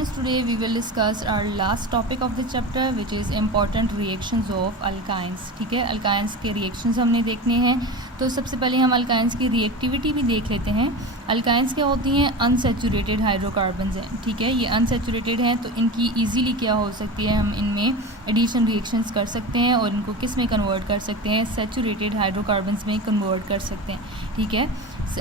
students, today we will discuss our last topic of the chapter which is important reactions of alkynes. ठीक है, alkynes के reactions हमने देखने हैं. तो सबसे पहले हम alkynes की reactivity भी देख लेते हैं. alkynes क्या होती हैं? unsaturated hydrocarbons हैं. ठीक है, ये unsaturated हैं तो इनकी easily क्या हो सकती है, हम इनमें addition reactions कर सकते हैं और इनको किस में convert कर सकते हैं? saturated hydrocarbons में convert कर सकते हैं. ठीक है,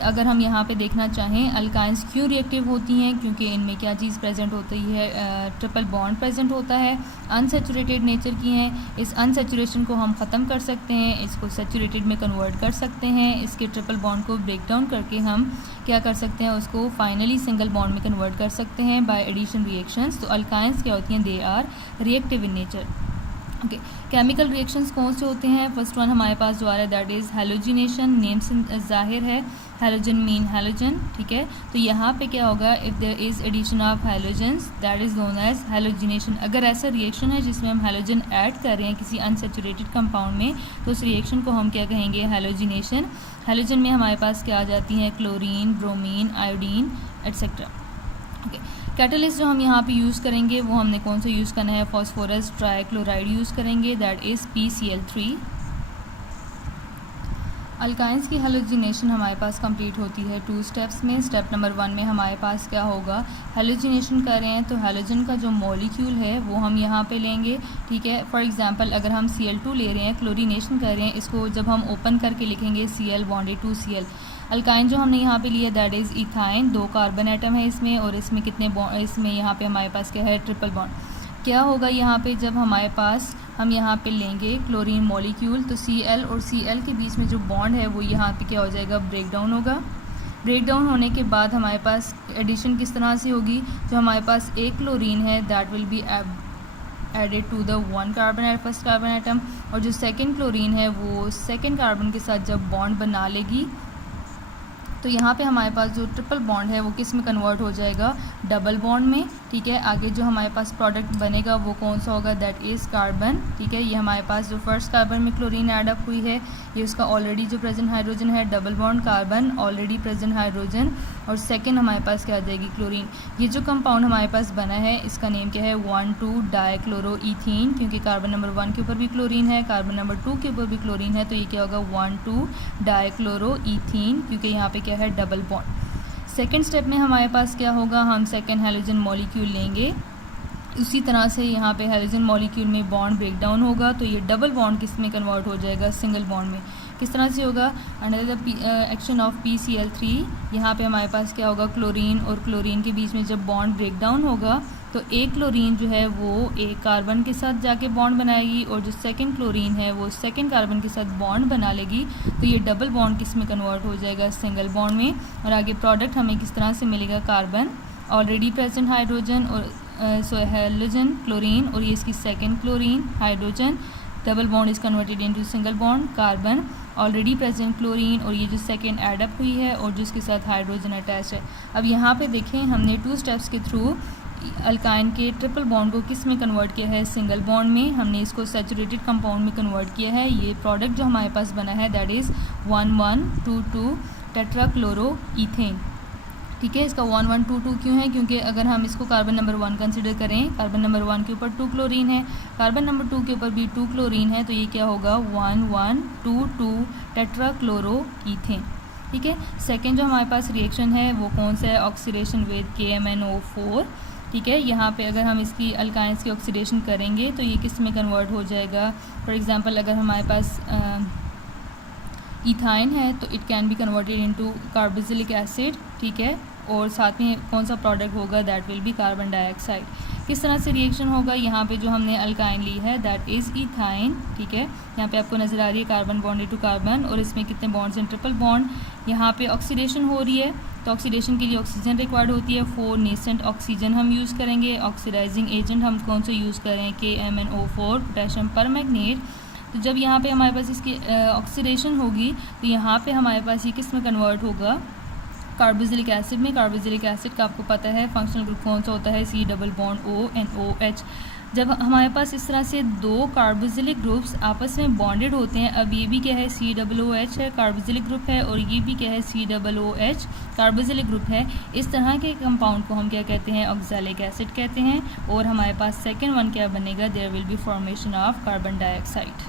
अगर हम यहाँ पे देखना चाहें अल्काइंस क्यों रिएक्टिव होती हैं, क्योंकि इनमें क्या चीज़ प्रेजेंट होती है, ट्रिपल बॉन्ड प्रेजेंट होता है, अनसेचुरेटेड नेचर की हैं. इस अनसेचुरेशन को हम ख़त्म कर सकते हैं, इसको सेचुरेटेड में कन्वर्ट कर सकते हैं. इसके ट्रिपल बॉन्ड को ब्रेक डाउन करके हम क्या कर सकते हैं, उसको फाइनली सिंगल बॉन्ड में कन्वर्ट कर सकते हैं बाय एडिशन रिएक्शंस. तो अल्काइंस क्या होती हैं? They are reactive in nature. Okay, chemical reactions कौन से होते हैं? फर्स्ट वन हमारे पास जो आ रहा है दैट इज़ हैलोजिनेशन. नेम से जाहिर है, हैलोजन मीन हैलोजन. ठीक है, तो यहाँ पे क्या होगा, if there is addition of halogens that is known as halogenation. अगर ऐसा रिएक्शन है जिसमें हम हैलोजन ऐड कर रहे हैं किसी अनसेचुरेटेड कंपाउंड में, तो उस रिएक्शन को हम क्या कहेंगे? हैलोजिनेशन. हैलोजन में हमारे पास क्या आ जाती हैं? Chlorine, bromine, iodine etcetera. Okay, catalyst जो हम यहाँ पे यूज़ करेंगे वो हमने कौन सा यूज़ करना है? फॉस्फोरस ट्राइक्लोराइड यूज़ करेंगे, दैट इज़ PCl3. अल्काइंस की हैलोजिनेशन हमारे पास कंप्लीट होती है 2 स्टेप्स में. स्टेप नंबर 1 में हमारे पास क्या होगा, हैलोजिनेशन कर रहे हैं तो हैलोजन का जो मॉलिक्यूल है वो हम यहाँ पे लेंगे. ठीक है, फॉर एग्जांपल अगर हम Cl2 ले रहे हैं, क्लोरीनेशन कर रहे हैं, इसको जब हम ओपन करके लिखेंगे Cl bonded to Cl. Alkyne जो हमने यहाँ पे लिया that is ethyne. 2 carbon atom है इसमें और इसमें कितने इसमें यहाँ पे हमारे पास क्या है? Triple bond. क्या होगा यहाँ पे, जब हमारे पास हम यहाँ पे लेंगे क्लोरीन मॉलिक्यूल तो Cl और Cl के बीच में जो बॉन्ड है वो यहाँ पे क्या हो जाएगा? ब्रेक डाउन होगा. ब्रेक डाउन होने के बाद हमारे पास एडिशन किस तरह से होगी? जो हमारे पास एक क्लोरीन है that will be added to the 1 carbon first carbon atom, और जो सेकेंड क्लोरीन है वो सेकेंड कार्बन के साथ जब बॉन्ड बना लेगी तो यहाँ पे हमारे पास जो ट्रिपल बॉन्ड है वो किस में कन्वर्ट हो जाएगा? डबल बॉन्ड में. ठीक है, आगे जो हमारे पास प्रोडक्ट बनेगा वो कौन सा होगा? That is carbon. ठीक है, ये हमारे पास जो फर्स्ट कार्बन में क्लोरीन ऐड अप हुई है ये उसका ऑलरेडी जो प्रेजेंट हाइड्रोजन है, double bond carbon already present hydrogen, और सेकेंड हमारे पास क्या आ जाएगी? क्लोरीन. ये जो कंपाउंड हमारे पास बना है इसका नेम क्या है? 1,2-डाइक्लोरोईथीन, क्योंकि कार्बन नंबर 1 के ऊपर भी क्लोरीन है, कार्बन नंबर 2 के ऊपर भी क्लोरीन है, तो ये क्या होगा? 1,2-डाइक्लोरोईथीन, क्योंकि यहाँ पे क्या है? Double bond. सेकेंड स्टेप में हमारे पास क्या होगा, हम सेकेंड हैलोजन मॉलिक्यूल लेंगे. उसी तरह से यहाँ पे हैलोजन मॉलिक्यूल में बॉन्ड ब्रेक डाउन होगा तो ये डबल बॉन्ड किस में कन्वर्ट हो जाएगा? सिंगल बॉन्ड में. किस तरह से होगा? Under the action of PCl3. यहाँ पे हमारे पास क्या होगा? क्लोरीन और क्लोरीन के बीच में जब बॉन्ड ब्रेक डाउन होगा तो एक क्लोरीन जो है वो एक कार्बन के साथ जाके बॉन्ड बनाएगी और जो सेकंड क्लोरीन है वो सेकंड कार्बन के साथ बॉन्ड बना लेगी, तो ये डबल बॉन्ड किस में कन्वर्ट हो जाएगा? सिंगल बॉन्ड में. और आगे प्रोडक्ट हमें किस तरह से मिलेगा? कार्बन ऑलरेडी प्रेजेंट हाइड्रोजन और हैलोजन क्लोरीन, और ये इसकी second chlorine hydrogen, double bond is converted into single bond carbon already present chlorine, और ये जो सेकेंड एडअप हुई है और जिसके साथ हाइड्रोजन अटैच है. अब यहाँ पे देखें हमने 2 स्टेप्स के थ्रू अल्काइन के ट्रिपल बॉन्ड को किस में कन्वर्ट किया है? सिंगल बॉन्ड में. हमने इसको सैचुरेटेड कंपाउंड में कन्वर्ट किया है. ये प्रोडक्ट जो हमारे पास बना है दैट इज़ 1,1,2,2 टेट्राक्लोरोईथेन. ठीक है, इसका 1,1,2,2 क्यों है? क्योंकि अगर हम इसको कार्बन नंबर 1 कंसिडर करें, कार्बन नंबर 1 के ऊपर 2 क्लोरीन है, कार्बन नंबर 2 के ऊपर भी 2 क्लोरीन है, तो ये क्या होगा? 1,1,2,2 टेट्राक्लोरोईथेन. ठीक है, सेकेंड जो हमारे पास रिएक्शन है वो कौन सा है? Oxidation with KMnO4. ठीक है, यहाँ पे अगर हम इसकी अल्काइंस की ऑक्सीडेशन करेंगे तो ये किस में कन्वर्ट हो जाएगा? फॉर एग्जांपल अगर हमारे पास इथाइन है तो it can be converted into carboxylic acid. ठीक है, और साथ में कौन सा प्रोडक्ट होगा? That will B carbon dioxide. किस तरह से रिएक्शन होगा? यहाँ पे जो हमने अल्काइन ली है दैट इज़ इथाइन. ठीक है, यहाँ पे आपको नज़र आ रही है कार्बन बॉन्डेड टू कार्बन, और इसमें कितने बॉन्ड्स हैं? Triple bond. यहाँ पे ऑक्सीडेशन हो रही है तो ऑक्सीडेशन के लिए ऑक्सीजन रिक्वायर्ड होती है. 4 नेसेंट ऑक्सीजन हम यूज़ करेंगे. ऑक्सीडाइजिंग एजेंट हम कौन सा यूज़ करें? KMnO4 potassium permanganate. तो जब यहाँ पे हमारे पास इसकी ऑक्सीडेशन होगी तो यहाँ पे हमारे पास ये किस में कन्वर्ट होगा? कार्बोक्सिलिक एसिड में कार्बोक्सिलिक एसिड का आपको पता है फंक्शनल ग्रुप कौन सा होता है, C डबल बॉन्ड ONOH। जब हमारे पास इस तरह से दो कार्बोक्सिलिक ग्रुप्स आपस में बॉन्डेड होते हैं, अब ये भी क्या है COOH है, कार्बोक्सिलिक ग्रुप है, और ये भी क्या है COOH कार्बोक्सिलिक ग्रुप है। इस तरह के कंपाउंड को हम क्या कहते हैं, ऑक्सैलिक एसिड कहते हैं। और हमारे पास सेकेंड वन क्या बनेगा, there will be formation of carbon dioxide.